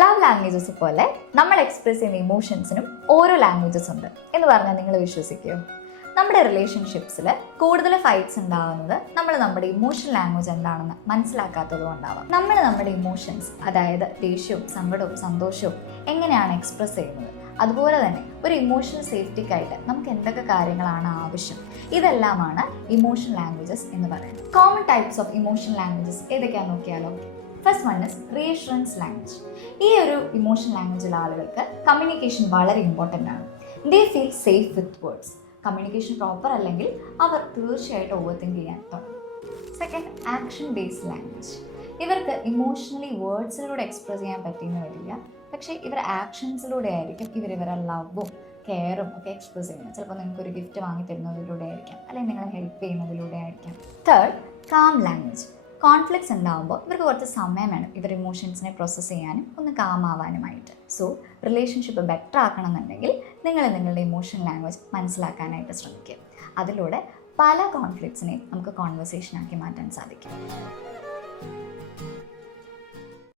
Love languages പോലെ നമ്മൾ express ചെയ്യുന്ന ഇമോഷൻസിനും ഓരോ ലാംഗ്വേജസ് ഉണ്ട് എന്ന് പറഞ്ഞാൽ നിങ്ങൾ വിശ്വസിക്കുമോ? നമ്മുടെ റിലേഷൻഷിപ്സിൽ കൂടുതൽ ഫൈറ്റ്സ് ഉണ്ടാകുന്നത് നമ്മൾ നമ്മുടെ ഇമോഷണൽ ലാംഗ്വേജ് എന്താണെന്ന് മനസ്സിലാക്കാത്തത് കൊണ്ടാവാം. നമ്മൾ നമ്മുടെ ഇമോഷൻസ്, അതായത് ദേഷ്യവും സങ്കടവും സന്തോഷവും എങ്ങനെയാണ് എക്സ്പ്രസ് ചെയ്യുന്നത്, അതുപോലെ തന്നെ ഒരു ഇമോഷണൽ സേഫ്റ്റിക്കായിട്ട് നമുക്ക് എന്തൊക്കെ കാര്യങ്ങളാണ് ആവശ്യം, ഇതെല്ലാമാണ് ഇമോഷണൽ ലാംഗ്വേജസ് എന്ന് പറയുന്നത്. Common types of emotional languages ഏതൊക്കെയാണെന്ന് നോക്കിയാലോ? First one is reassurance language. ഈ ഒരു ഇമോഷണൽ ലാംഗ്വേജിലെ ആളുകൾക്ക് കമ്മ്യൂണിക്കേഷൻ വളരെ ഇമ്പോർട്ടൻ്റ് ആണ്. They feel safe with words. Communication proper അല്ലെങ്കിൽ അവർ തീർച്ചയായിട്ടും ഓവർ തിങ്ക് ചെയ്യാൻ തുടങ്ങും. Second, action based language. ഇവർക്ക് ഇമോഷണലി വേർഡ്സിലൂടെ എക്സ്പ്രസ് ചെയ്യാൻ പറ്റിയെന്ന് വരില്ല, പക്ഷേ ഇവർ ആക്ഷൻസിലൂടെ ആയിരിക്കും ഇവരുടെ ലവും കെയറും ഒക്കെ എക്സ്പ്രസ് ചെയ്യുന്നത്. ചിലപ്പോൾ നിങ്ങൾക്കൊരു ഗിഫ്റ്റ് വാങ്ങി തരുന്നതിലൂടെ ആയിരിക്കാം, അല്ലെങ്കിൽ നിങ്ങളെ ഹെൽപ്പ് ചെയ്യുന്നതിലൂടെ ആയിരിക്കാം. Third, calm language. കോൺഫ്ലിക്ട്സ് ഉണ്ടാകുമ്പോൾ ഇവർക്ക് കുറച്ച് സമയം വേണം ഇവർ ഇമോഷൻസിനെ പ്രോസസ്സ് ചെയ്യാനും ഒന്ന് കാം ആവാനുമായിട്ട്. സോ റിലേഷൻഷിപ്പ് ബെറ്റർ ആക്കണമെന്നുണ്ടെങ്കിൽ നിങ്ങൾ നിങ്ങളുടെ ഇമോഷണൽ ലാംഗ്വേജ് മനസ്സിലാക്കാനായിട്ട് ശ്രമിക്കുക. അതിലൂടെ പല കോൺഫ്ലിക്ട്സിനെയും നമുക്ക് കോൺവെർസേഷൻ ആക്കി മാറ്റാൻ സാധിക്കും.